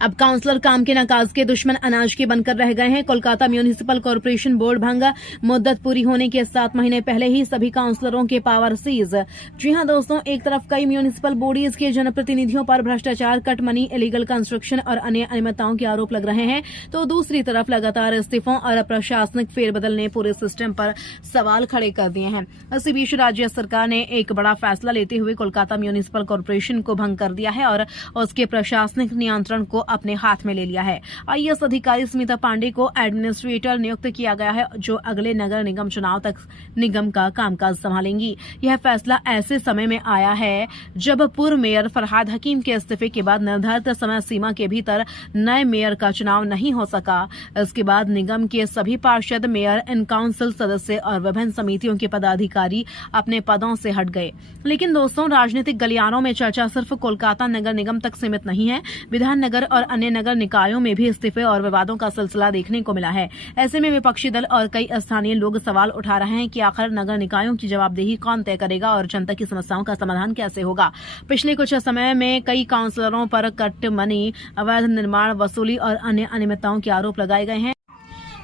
अब काउंसलर काम के नाकाज के दुश्मन अनाज के बनकर रह गए हैं। कोलकाता म्यूनिसिपल कॉर्पोरेशन बोर्ड भंग, मुद्दत पूरी होने के 7 महीने पहले ही सभी काउंसलरों के पावर सीज। जी हां दोस्तों, एक तरफ कई म्यूनिसिपल बॉडीज के जनप्रतिनिधियों पर भ्रष्टाचार, कट मनी, इलीगल कंस्ट्रक्शन और अन्य अनियमितताओं के आरोप लग रहे हैं, तो दूसरी तरफ लगातार इस्तीफों और प्रशासनिक फेरबदल ने पूरे सिस्टम पर सवाल खड़े कर दिए हैं। इसी बीच राज्य सरकार ने एक बड़ा फैसला लेते हुए कोलकाता म्यूनिसिपल कॉर्पोरेशन को भंग कर दिया है और उसके प्रशासनिक नियंत्रण को अपने हाथ में ले लिया है। आईएएस अधिकारी स्मिता पांडे को एडमिनिस्ट्रेटर नियुक्त किया गया है, जो अगले नगर निगम चुनाव तक निगम का कामकाज संभालेंगी। यह फैसला ऐसे समय में आया है जब पूर्व मेयर फरहाद हकीम के इस्तीफे के बाद निर्धारित समय सीमा के भीतर नए मेयर का चुनाव नहीं हो सका। इसके बाद निगम के सभी पार्षद, मेयर, इन काउंसिल सदस्य और विभिन्न समितियों के पदाधिकारी अपने पदों से हट गए। लेकिन दोस्तों, राजनीतिक गलियारों में चर्चा सिर्फ कोलकाता नगर निगम तक सीमित नहीं है। विधान नगर और अन्य नगर निकायों में भी इस्तीफे और विवादों का सिलसिला देखने को मिला है। ऐसे में विपक्षी दल और कई स्थानीय लोग सवाल उठा रहे हैं कि आखिर नगर निकायों की जवाबदेही कौन तय करेगा और जनता की समस्याओं का समाधान कैसे होगा। पिछले कुछ समय में कई काउंसलरों पर कट मनी, अवैध निर्माण, वसूली और अन्य अनियमितताओं के आरोप लगाए गए हैं।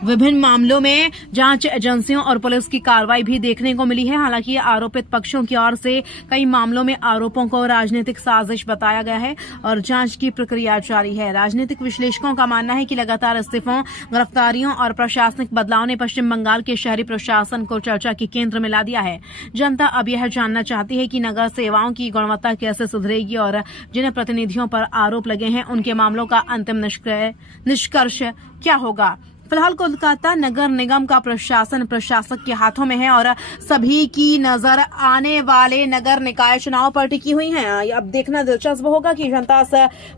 विभिन्न मामलों में जांच एजेंसियों और पुलिस की कार्रवाई भी देखने को मिली है। हालांकि आरोपित पक्षों की ओर से कई मामलों में आरोपों को राजनीतिक साजिश बताया गया है और जांच की प्रक्रिया जारी है। राजनीतिक विश्लेषकों का मानना है कि लगातार इस्तीफों, गिरफ्तारियों और प्रशासनिक बदलाव ने पश्चिम बंगाल के शहरी प्रशासन को चर्चा के केंद्र में ला दिया है। जनता अब यह जानना चाहती है कि नगर सेवाओं की गुणवत्ता कैसे सुधरेगी और जिन प्रतिनिधियों पर आरोप लगे हैं उनके मामलों का अंतिम निष्कर्ष क्या होगा। फिलहाल कोलकाता नगर निगम का प्रशासन प्रशासक के हाथों में है और सभी की नजर आने वाले नगर निकाय चुनाव पर टिकी हुई है। अब देखना दिलचस्प होगा कि जनता इस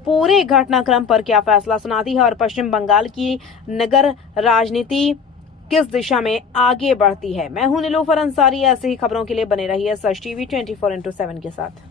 पूरे घटनाक्रम पर क्या फैसला सुनाती है और पश्चिम बंगाल की नगर राजनीति किस दिशा में आगे बढ़ती है। मैं हूं नीलोफर अंसारी। ऐसे ही खबरों के लिए बने रहिए सच टीवी 24x7 के साथ।